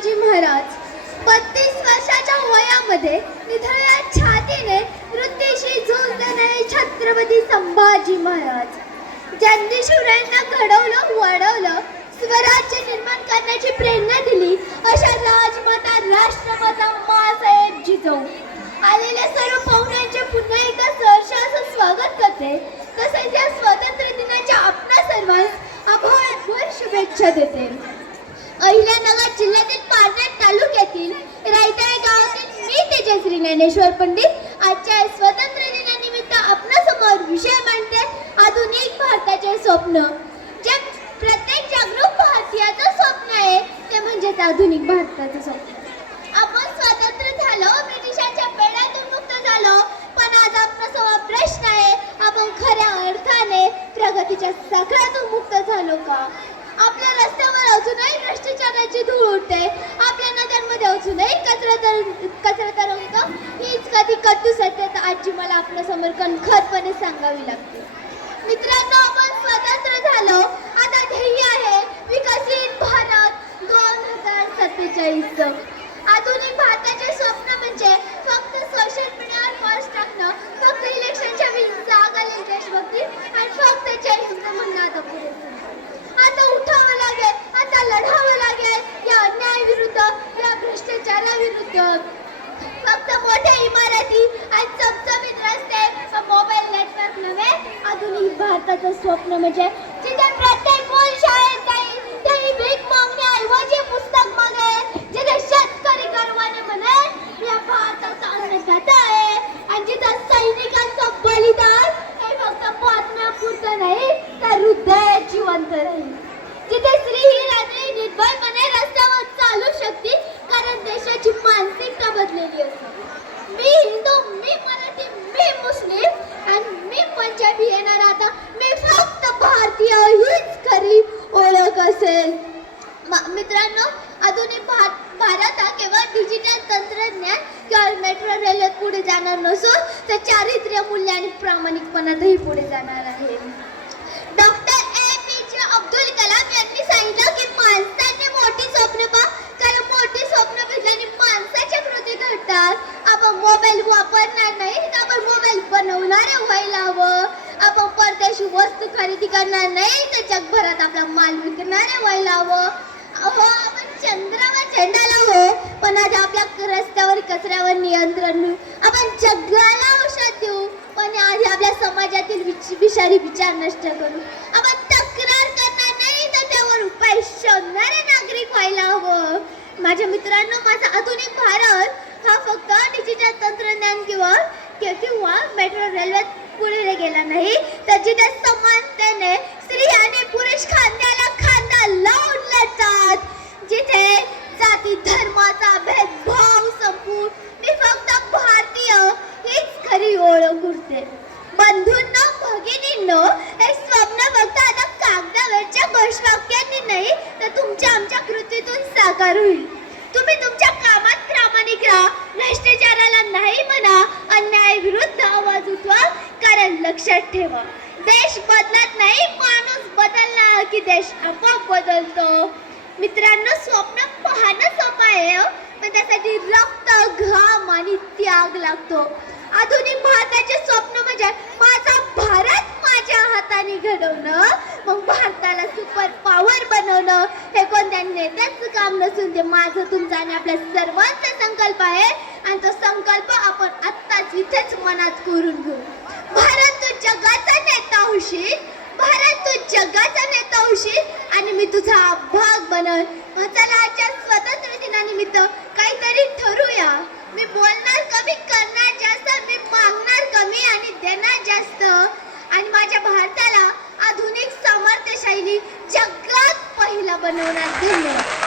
संभाजी महाराज बत्तीस वर्षाच्या वयामध्ये निधळ्या छातीने वृत्तीशी झूज देणारे छत्रपती संभाजी महाराज. ज्यांनी शिवरायांना घडवलं वाढवलं स्वराज्य निर्माण करण्याची प्रेरणा दिली अशा राजमाता राष्ट्रमाता मासाहेब जिजाऊ. आलेले सर्व ज्ञानेश्वर पंडित आजच्या स्वतंत्र दिनानिमित्त आपल्या आपणासमोर विषय मांडते आधुनिक भारताचे स्वप्न. जे प्रत्येक जागरूक भारतीयाचं स्वप्न आहे ते म्हणजेच आधुनिक भारताचं स्वप्न. आपण स्वतंत्र झालो ब्रिटिशांच्या पेड्यातून मुक्त झालो पण आज आपला प्रश्न आहे आपण खऱ्या अर्थाने प्रगतीच्या सगळ्यातून मुक्त झालो का? आपल्या रस्त्यावर अजूनही भ्रष्टाचाराची धूळ उठते आपल्या कचरा अजूनही कचरा तर कचरा हीच कधी कटू सत्य आजी मला आपल्यासमोर कणखरपणे सांगावी लागते. मित्रांनो आपण स्वतंत्र झालो. आता ध्येय आहे विकसित भारत दोन हजार सत्तेचाळीस आधुनिक भारताचे स्वप्न म्हणजे फक्त सोशल मीडियावर पोस्ट टाकणं फक्त इलेक्शनच्या वेळी जागा देशभक्ती आणि फक्त जय हिंद म्हणणं आता पुरेसं आता उठावं लागेल. भ्रष्टाचाराविरुद्ध फक्त मोठ्या इमारती आणि चमचमीत रस्ते. मोबाईल नेटवर्क नव्हे आधुनिक भारताचं स्वप्न म्हणजे जिथे प्रत्येक मूल शाळेत जाईल तेही भीक मागण्याऐवजी पुस्तक मागेल जिथे शेतकरी गर्वाने म्हणेल या भारताचा अन्नदाता आहे आणि जिथे सैनिकांचं बलिदान हे फक्त बातम्यापुरतं नाही तर हृदयात जिवंत राहील जिथे स्त्री ही रात्री निर्भयपणे रस्त्यावर चालू शकते कारण देशाची मानसिकता असणार मी हिंदू मी मराठी मी मुस्लिम आणि मी पंजाबी येणार आता. मी फक्त भारतीय हीच खरी ओळख असेल. म- मित्रांनो आधुनिक भार- भारत हा केवळ डिजिटल तंत्रज्ञान किंवा मेट्रो रेल्वेत पुढे जाणार नसून तर चारित्र्य मूल्य आणि प्रामाणिकपणातही पुढे जाणार आहे. कृती आपण मोबाईल वापरणार नाही. तर आपण मोबाईल बनवणारे व्हायला हवं. आपण परदेशी वस्तू खरेदी करणार नाही तर जगभरात आपला माल विकणारे व्हायला हवं. हो आपण चंद्रावर झेंडा लावू पण आज आपल्या रस्त्यावर कचऱ्यावर नियंत्रण आपण जगाला औषध देऊ पण आज आपल्या समाजातील विषारी विचार नष्ट करू. आपण तक्रार करणार नाही तर त्यावर उपाय शोधणारे नागरिक व्हायला हवं. माझ्या मित्रांनो माझा आधुनिक भारत हा फक्त डिजिटल तंत्रज्ञान किंवा किंवा मेट्रो रेल्वेत पुढे गेला नाही. तर जिथे समानतेने स्त्री आणि पुरुष खांद्याला खांदा लावून लढतात जिथे जाती धर्माचा भेदभाव संपून मी फक्त भारतीय हीच खरी ओळख उरते बंधूंना भगिनींनो हे स्वप्न फक्त आता कागदावरच्या घोषवाक्यांनी नाही तर तुमच्या आमच्या कृतीतून साकार होईल. तुम्ही तुमच्या म्हणा भ्रष्टाचाराला नाही म्हणा अन्यायाविरुद्ध आवाज उठवा कारण लक्षात ठेवा देश बदलत नाही माणूस बदलला की देश आपोआप बदलतो. मित्रांनो स्वप्न पाहणं सोपं आहे हो, पण त्यासाठी रक्त घाम आणि त्याग लागतो. आधुनिक भारताचे स्वप्न म्हणजे माझा भारत माझ्या हाताने घडवणं. मग भारताला सुपर पॉवर बनवणं हे कोणत्या नेत्याचं काम नसून ते माझं तुमचं आणि आपल्या सर्वांचा संकल्प आहे. आणि तो संकल्प आपण आत्ताच इथेच मनात करून घेऊ. भारत तू जगाचा नेता होशील. भारत तू जगाचा नेता होशील. आणि मी तुझा भाग बनल मग चला आजच्या स्वतंत्र दिनानिमित्त काहीतरी ठरूया मी बोलणार कमी करणार जास्त मी मागणार कमी आणि देणार जास्त. आणि माझ्या भारताला con una quimio.